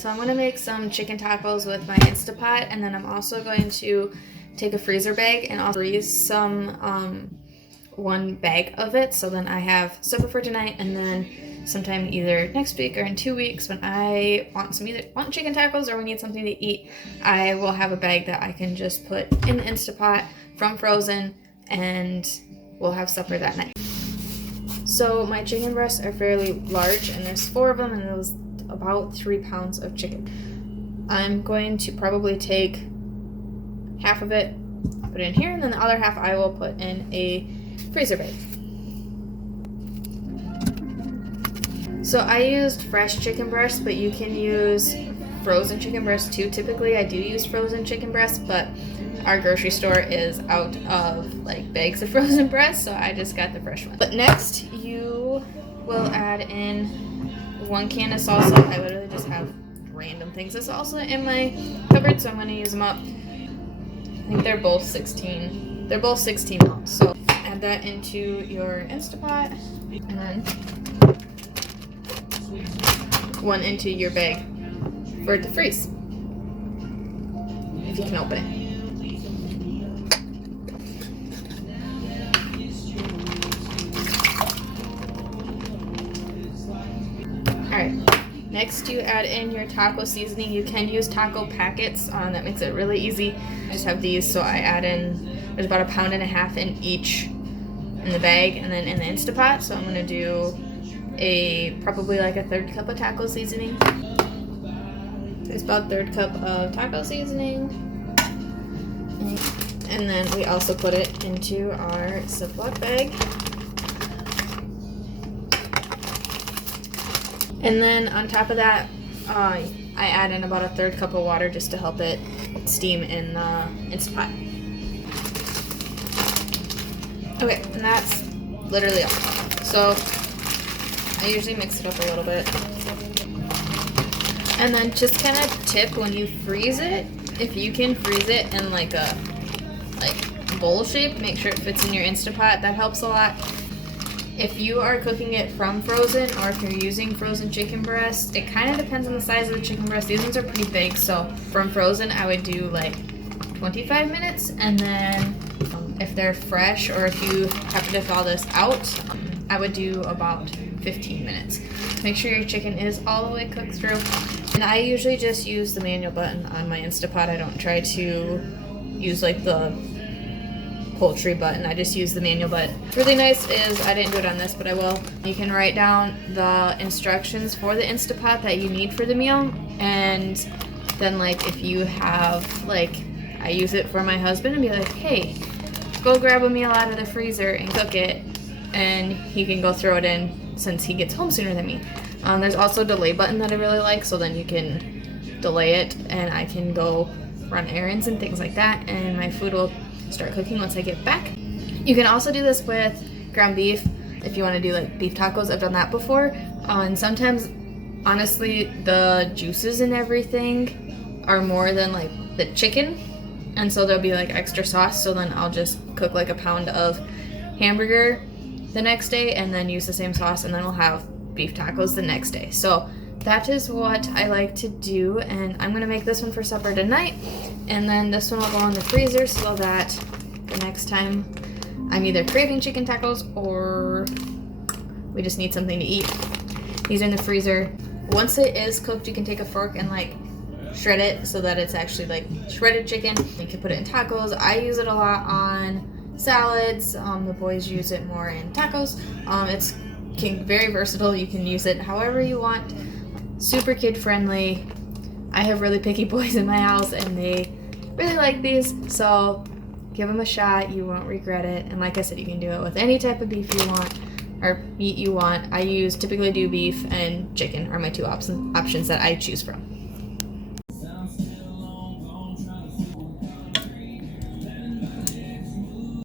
So I'm gonna make some chicken tacos with my Instapot, and then I'm also going to take a freezer bag and I'll freeze some one bag of it, so then I have supper for tonight, and then sometime either next week or in 2 weeks when I want chicken tacos or we need something to eat, I will have a bag that I can just put in the Instapot from frozen, and we'll have supper that night. So my chicken breasts are fairly large, and there's 4 of them, and it was about 3 pounds of chicken. I'm going to probably take half of it, put it in here, and then the other half I will put in a freezer bag. So I used fresh chicken breasts, but you can use frozen chicken breasts too. Typically I do use frozen chicken breasts, but our grocery store is out of like bags of frozen breasts, so I just got the fresh one. But next you will add in 1 can of salsa. I literally just have random things of salsa in my cupboard, so I'm going to use them up. I think they're both 16. They're both 16 ounce. So add that into your Instapot, and then 1 into your bag for it to freeze, if you can open it. Alright, next you add in your taco seasoning. You can use taco packets, that makes it really easy. I just have these, so I add in, there's about 1.5 pounds in each in the bag and then in the Instapot. So I'm going to do probably like a 1/3 cup of taco seasoning. There's about 1/3 cup of taco seasoning. And then we also put it into our Ziploc bag. And then on top of that, I add in about a 1/3 cup of water just to help it steam in the Instapot. Okay, and that's literally all. So I usually mix it up a little bit. And then just kind of tip when you freeze it, if you can freeze it in like a bowl shape, make sure it fits in your Instapot. That helps a lot. If you are cooking it from frozen, or if you're using frozen chicken breast, it kind of depends on the size of the chicken breast. These ones are pretty big, so from frozen I would do like 25 minutes, and then if they're fresh or if you happen to thaw this out, I would do about 15 minutes. Make sure your chicken is all the way cooked through. And I usually just use the manual button on my Instapot. I don't try to use like the poultry button. I just use the manual button. What's really nice is, I didn't do it on this, but I will. You can write down the instructions for the Instapot that you need for the meal, and then like if you have I use it for my husband and be like, hey, go grab a meal out of the freezer and cook it, and he can go throw it in since he gets home sooner than me. There's also a delay button that I really like, so then you can delay it and I can go run errands and things like that, and my food will start cooking once I get back. You can also do this with ground beef if you want to do like beef tacos. I've done that before, and sometimes honestly the juices and everything are more than like the chicken, and so there'll be like extra sauce, so then I'll just cook like 1 pound of hamburger the next day and then use the same sauce, and then we'll have beef tacos the next day. So that is what I like to do, and I'm gonna make this one for supper tonight, and then this one will go in the freezer so that the next time I'm either craving chicken tacos or we just need something to eat. These are in the freezer. Once it is cooked, you can take a fork and like shred it so that it's actually like shredded chicken. You can put it in tacos. I use it a lot on salads. The boys use it more in tacos. It's very versatile. You can use it however you want. Super kid friendly. I have really picky boys in my house and they really like these, so give them a shot. You won't regret it. And like I said, you can do it with any type of beef you want or meat you want. I typically do beef and chicken are my 2 options that I choose from.